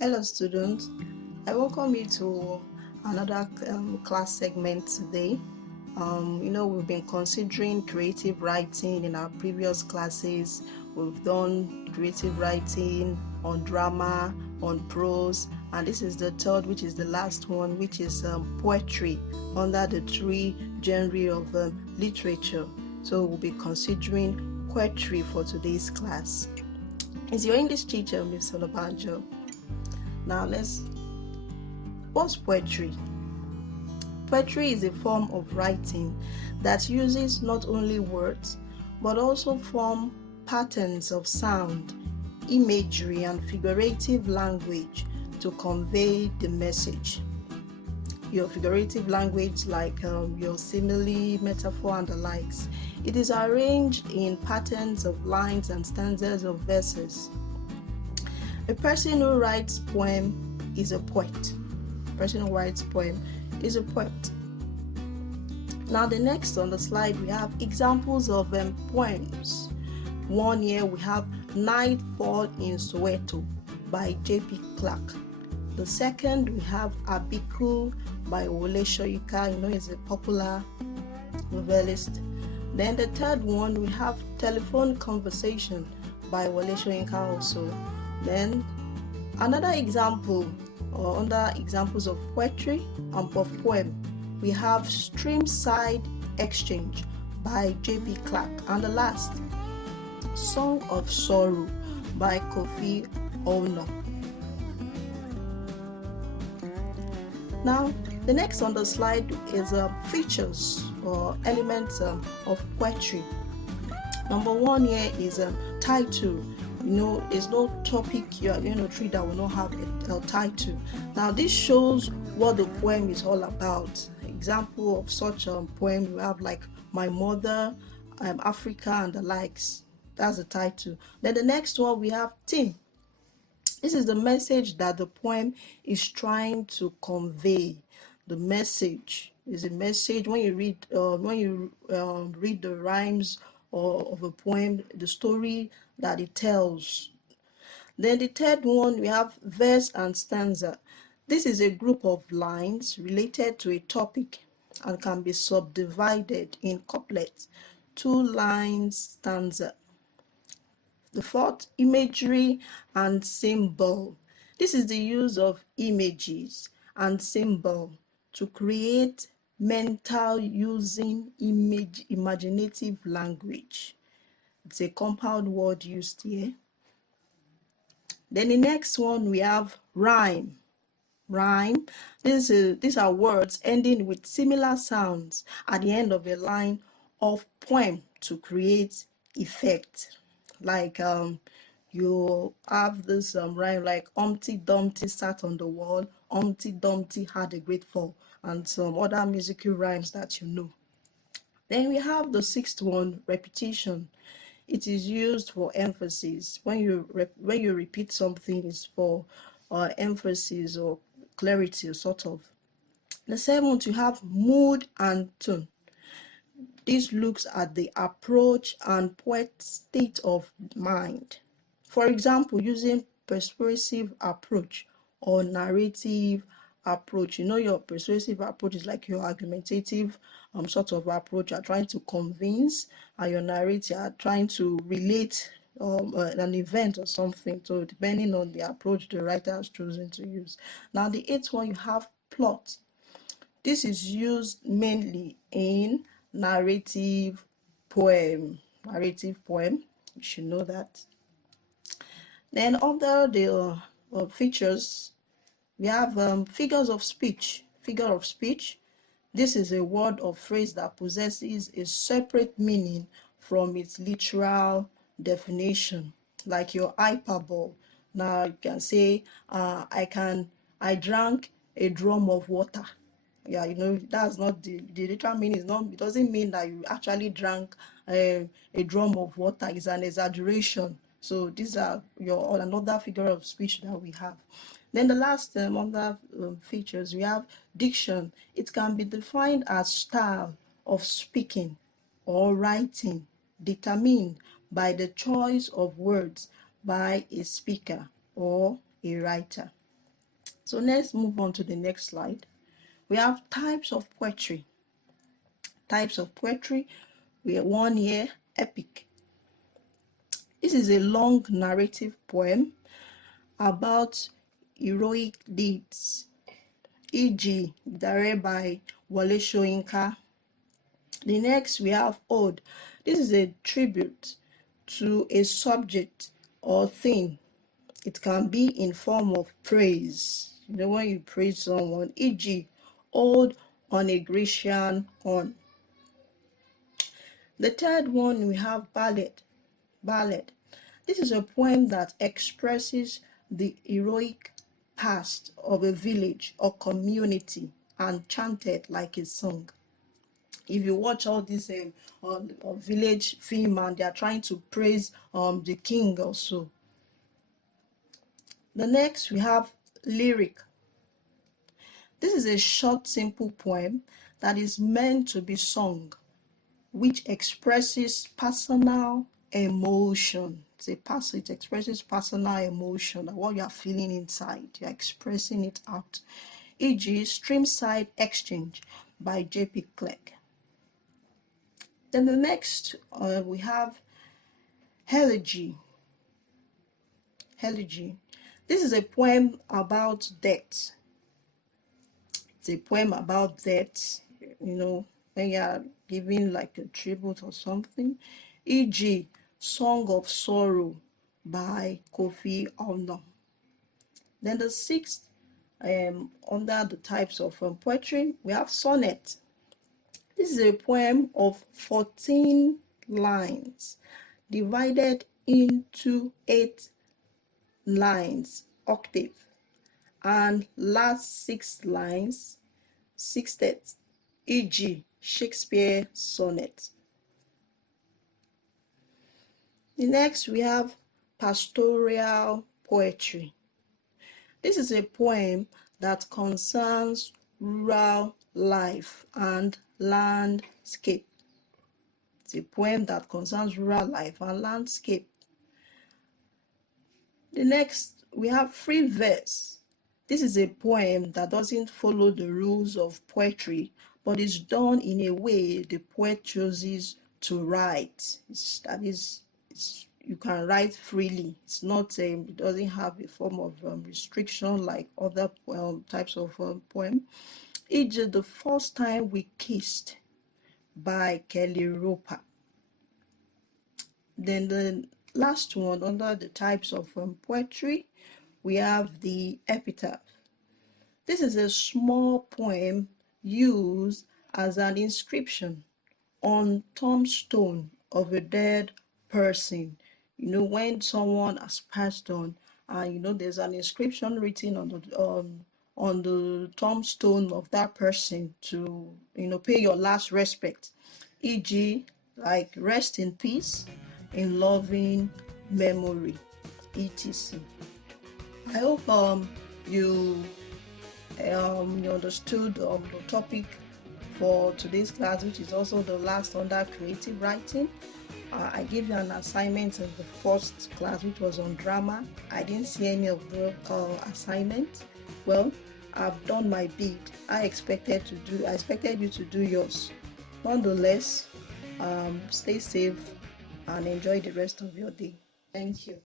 Hello students, I welcome you to another class segment today. We've been considering creative writing in our previous classes. We've done creative writing on drama, on prose, and this is the third, which is the last one, which is poetry under the three genre of literature. So we'll be considering poetry for today's class. Is your English teacher, Miss Olabanjo? Now what's poetry? Poetry is a form of writing that uses not only words but also form patterns of sound, imagery, and figurative language to convey the message. Your figurative language, like your simile, metaphor, and the likes. It is arranged in patterns of lines and stanzas of verses. A person who writes poem is a poet. A person who writes poem is a poet. Now the next on the slide we have examples of poems. One here we have Nightfall in Soweto by J.P. Clark. The second we have Abiku by Wole Soyinka, he's a popular novelist. Then the third one we have Telephone Conversation by Wole Soyinka also. Then another example, or under examples of poetry and of poem, we have Streamside Exchange by J.P. Clark. And the last, Song of Sorrow by Kofi Ono. Now, the next on the slide is features or elements of poetry. Number one here is title. There's no topic you are going to treat that will not have a title. Now, this shows what the poem is all about. Example of such a poem you have like My Mother, Africa, and the likes. That's the title. Then the next one we have theme. This is the message that the poem is trying to convey. The message is a message. When you read the rhymes of a poem, the story that it tells. Then the third one, we have verse and stanza. This is a group of lines related to a topic and can be subdivided in couplets, 2 lines stanza. The fourth, imagery and symbol. This is the use of images and symbol to create mental using imaginative language. It's a compound word used here. Then the next one we have rhyme. Rhyme. These are words ending with similar sounds at the end of a line of poem to create effect. Like you have this rhyme like Humpty Dumpty sat on the wall, Humpty Dumpty had a great fall, and some other musical rhymes that you know. Then we have the sixth one, repetition. It is used for emphasis. When you repeat something, it's for emphasis or clarity, sort of. The seventh, you have mood and tone. This looks at the approach and poet's state of mind. For example, using persuasive approach or narrative approach. Your persuasive approach is like your argumentative sort of approach. You're trying to convince, and your narrative, you're trying to relate an event or something. So depending on the approach the writer has chosen to use. Now the eighth one, you have plot. This is used mainly in narrative poem. You should know that. Then under the features, we have figures of speech. Figure of speech. This is a word or phrase that possesses a separate meaning from its literal definition, like your hyperbole. Now you can say, I drank a drum of water. Yeah, that's not the literal meaning. It doesn't mean that you actually drank a drum of water. It's an exaggeration. So these are another figure of speech that we have. Then the last other features, we have diction. It can be defined as style of speaking or writing determined by the choice of words by a speaker or a writer. So let's move on to the next slide. We have types of poetry. Types of poetry. We have one here, epic. This is a long narrative poem about heroic deeds, e.g., Dare by Wole Soyinka. The next we have ode. This is a tribute to a subject or thing. It can be in form of praise. You know, when you praise someone, e.g., ode on a Grecian horn. The third one we have ballad. Ballad. This is a poem that expresses the heroic past of a village or community and chanted like a song. If you watch all these village film and they are trying to praise the king also. The next we have lyric. This is a short, simple poem that is meant to be sung, which expresses personal emotion. It expresses personal emotion, what you are feeling inside. You are expressing it out. E.g., Streamside Exchange by J.P. Clegg. Then the next we have Elegy. Elegy. This is a poem about death. It's a poem about death, you know, when you are giving like a tribute or something. E.g., Song of Sorrow by Kofi Annan. Then the sixth, under the types of poetry, we have sonnet. This is a poem of 14 lines divided into 8 lines, octave, and last 6 lines, sextet, e.g., Shakespeare sonnet. The next we have pastoral poetry. This is a poem that concerns rural life and landscape. It's a poem that concerns rural life and landscape. The next, we have free verse. This is a poem that doesn't follow the rules of poetry, but is done in a way the poet chooses to write. You can write freely. It's not it doesn't have a form of restriction like other types of poem. E.g., The First Time We Kissed by Kelly Roper. Then the last one under the types of poetry, we have the epitaph. This is a small poem used as an inscription on tombstone of a dead person. You know, when someone has passed on, and you know there's an inscription written on the tombstone of that person to, you know, pay your last respect. E.g., like rest in peace, in loving memory, etc. I hope you understood the topic for today's class, which is also the last under creative writing. I gave you an assignment in the first class, which was on drama. I didn't see any of the assignments. Well, I've done my bit. I expected you to do yours. Nonetheless, stay safe and enjoy the rest of your day. Thank you.